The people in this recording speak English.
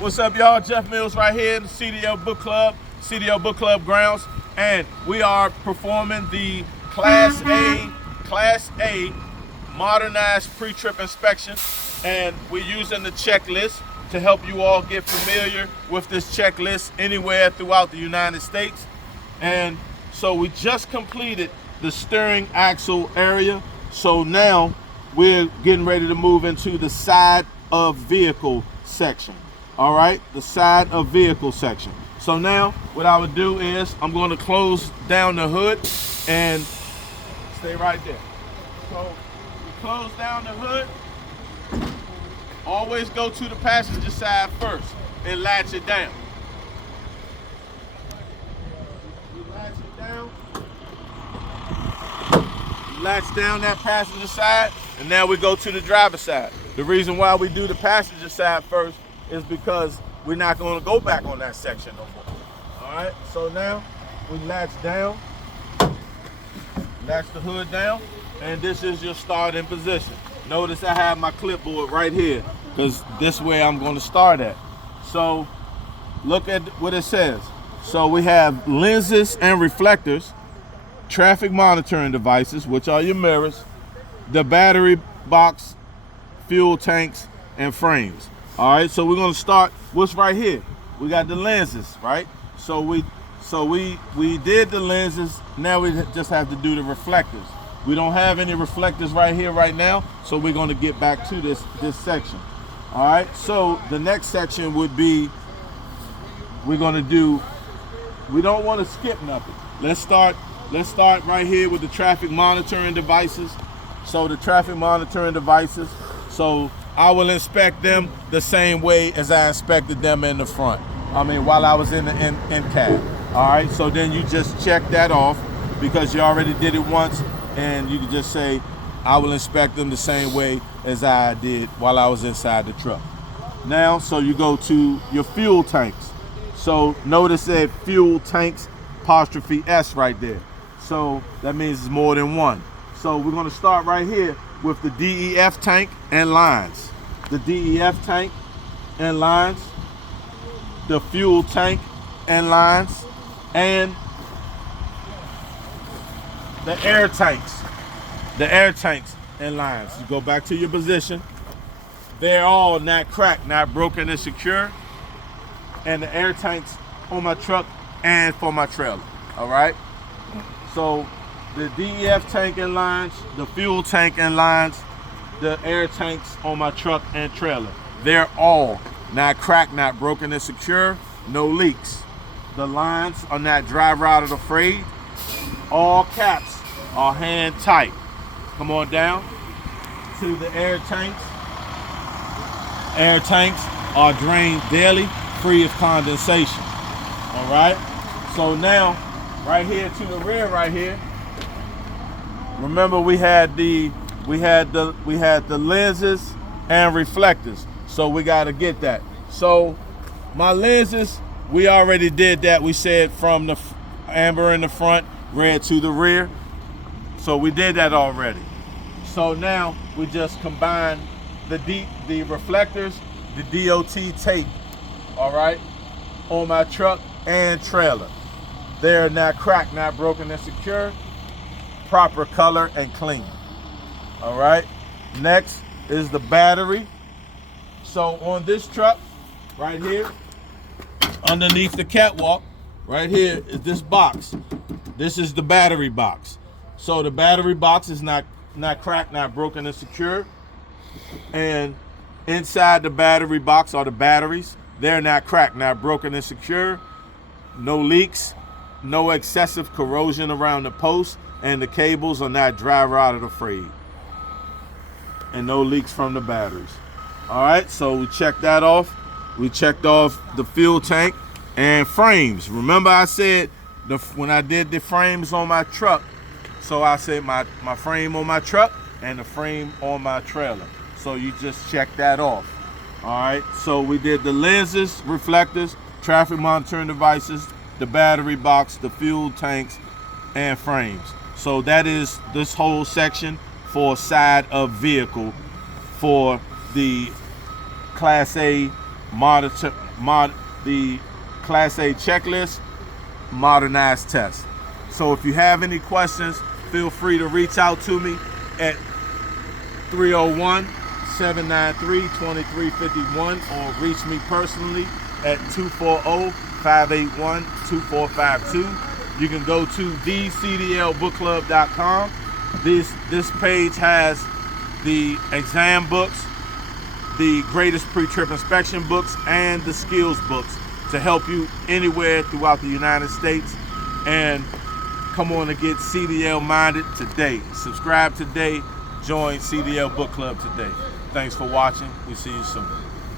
What's up, y'all? Jeff Mills right here in the CDL Book Club grounds, and we are performing the Class A Modernized Pre-Trip inspection, and we're using the checklist to help you all get familiar with this checklist anywhere throughout the United States. And so we just completed the steering axle area, so now we're getting ready to move into the side of vehicle section. All right, the side of vehicle section. So now what I would do is I'm going to close down the hood and stay right there. So we close down the hood. Always go to the passenger side first and latch it down. You latch it down. You latch down that passenger side, and now we go to the driver's side. The reason why we do the passenger side first is because we're not going to go back on that section no more. All right, so now we latch down, latch the hood down, and this is your starting position. Notice I have my clipboard right here because this is where I'm going to start at. So look at what it says. So we have lenses and reflectors, traffic monitoring devices, which are your mirrors, the battery box, fuel tanks, and frames. All right, so we're gonna start what's right here. We got the lenses, right? So we did the lenses. Now we just have to do the reflectors. We don't have any reflectors right here right now, so we're gonna get back to this section. All right, so the next section would be we don't want to skip nothing. Let's start right here with the traffic monitoring devices. So the traffic monitoring devices, so I will inspect them the same way as I inspected them in the front. I mean, while I was in the in cab. All right, so then you just check that off because you already did it once, and you can just say, I will inspect them the same way as I did while I was inside the truck. Now, so you go to your fuel tanks. So notice that fuel tanks apostrophe S right there. So that means it's more than one. So we're gonna start right here with the DEF tank and lines. The DEF tank and lines, the fuel tank and lines, and the air tanks. The air tanks and lines. You go back to your position. They're all not cracked, not broken and secure. And the air tanks on my truck and for my trailer. All right? So the DEF tank and lines, the fuel tank and lines, the air tanks on my truck and trailer. They're all not cracked, not broken and secure, no leaks. The lines are not dry rotted or frayed. All caps are hand tight. Come on down to the air tanks. Air tanks are drained daily, free of condensation. All right? So now, right here to the rear right here, remember we had the lenses and reflectors. So we got to get that. So my lenses, we already did that. We said from the amber in the front, red to the rear. So we did that already. So now we just combine the reflectors, the DOT tape, all right, on my truck and trailer. They're not cracked, not broken and secure, proper color and clean. All right, next is the battery. So on this truck right here, underneath the catwalk, right here is this box. This is the battery box. So the battery box is not cracked, not broken and secure. And inside the battery box are the batteries. They're not cracked, not broken and secure. No leaks, no excessive corrosion around the post, and the cables are not dry rotted or frayed. And no leaks from the batteries. All right, so we checked that off. We checked off the fuel tank and frames. Remember I said when I did the frames on my truck, so I said my frame on my truck and the frame on my trailer. So you just check that off. All right, so we did the lenses, reflectors, traffic monitoring devices, the battery box, the fuel tanks, and frames. So that is this whole section for side of vehicle for the Class A the Class A checklist, Modernized test. So if you have any questions, feel free to reach out to me at 301-793-2351 or reach me personally at 240-581-2452. You can go to thecdlbookclub.com. This page has the exam books, the greatest pre-trip inspection books, and the skills books to help you anywhere throughout the United States. And come on and get CDL minded today. Subscribe today. Join CDL Book Club today. Thanks for watching. We'll see you soon.